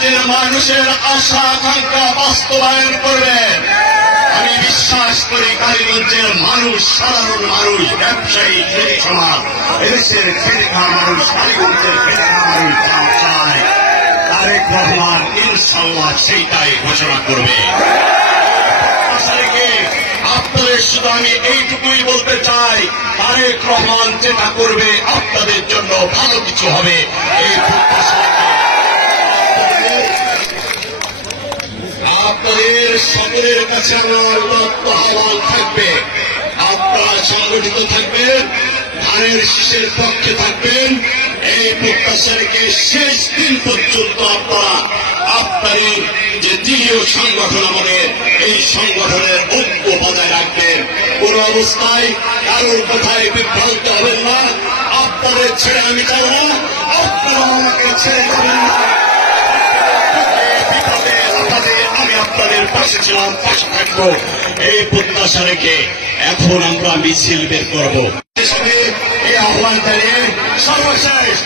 কালীগঞ্জের মানুষের আশা আকাঙ্ক্ষা বাস্তবায়ন করবেন। আমি বিশ্বাস করি কালীগঞ্জের মানুষ, সাধারণ মানুষ, ব্যবসায়ী, কৃষক সমাজ, এদেশের খেটে খাওয়া মানুষ, কালীগঞ্জের খেটে খাওয়া মানুষ চায় তারেক রহমান ইনশাআল্লাহ সেইটাই ঘোষণা করবে। আপনাদের শুধু আমি এইটুকুই বলতে চাই, তারেক রহমান যেটা করবে আপনাদের জন্য ভালো কিছু হবে। এই আপনাদের সকলের কাছে আমার আহ্বান থাকবে, আপনারা সংগঠিত থাকবেন, ধানের শীষের পক্ষে থাকবেন। এই প্রত্যাশা রেখে শেষ দিন পর্যন্ত আপনারা আপনাদের যে দৃঢ় সংগঠন আমাদের, এই সংগঠনের ঐক্য বজায় রাখবেন। কোন অবস্থায় কারোর কথায় বিভ্রান্ত হবেন না। আপনাদের ছেড়ে আমি যাব না, আপনারা আমাকে ছেড়ে যাবেন না। বিপদে আপদে আমি আপনাদের পাশে ছিলাম, পাশে থাকবো, এই প্রত্যাশা রেখে এখন আমরা মিছিল বের করবো। এই আহ্বান জানিয়ে সর্বশেষ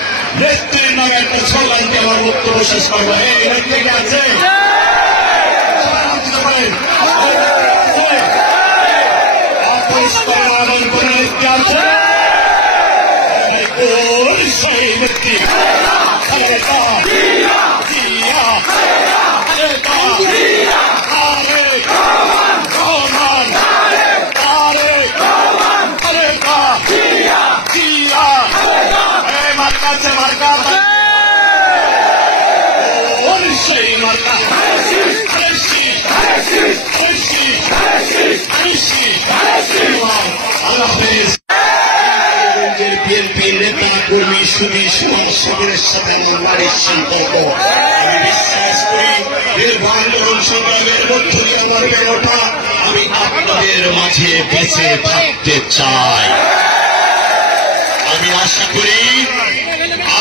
নেত্রীর নামে একটা স্লোগান দিয়ে আমার বক্তব্য শেষ করবো। এই নেত্রী কে আছে? সেই নেত্রী বিএনপি নেতা কর্মী সুবি সকলের সাথে আমার বাড়ির সম্পর্ক। আমি বিশ্বাস করি নির্বাচন সংগ্রামের মধ্য দিয়ে আমার বেড়ে ওঠা, আমি আপনাদের মাঝে বেঁচে থাকতে চাই। আমি আশা করি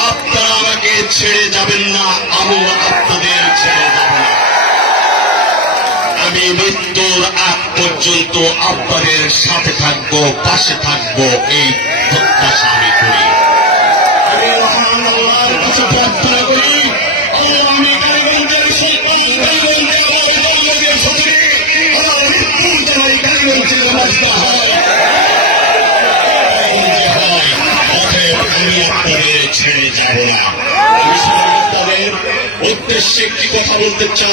আপনারা আমাকে ছেড়ে যাবেন না, আমিও আপনাদের ছেড়ে যাব না। আমি মৃত্যুর আগ পর্যন্ত আপনাদের সাথে থাকবো, পাশে থাকবো, এই প্রত্যাশা আমি করি। আমি মহান আল্লাহর কাছে প্রার্থনা করি, আল্লাহ আমি কালীগঞ্জের সন্তান, কালীগঞ্জের আমার সচিব, আমার মৃত্যুর জন্য কালীগঞ্জের অবস্থা হয়, আমি আপনাদের ছেড়ে যাব না। আমি আপনাদের উদ্দেশ্যে একটি কথা বলতে চাই।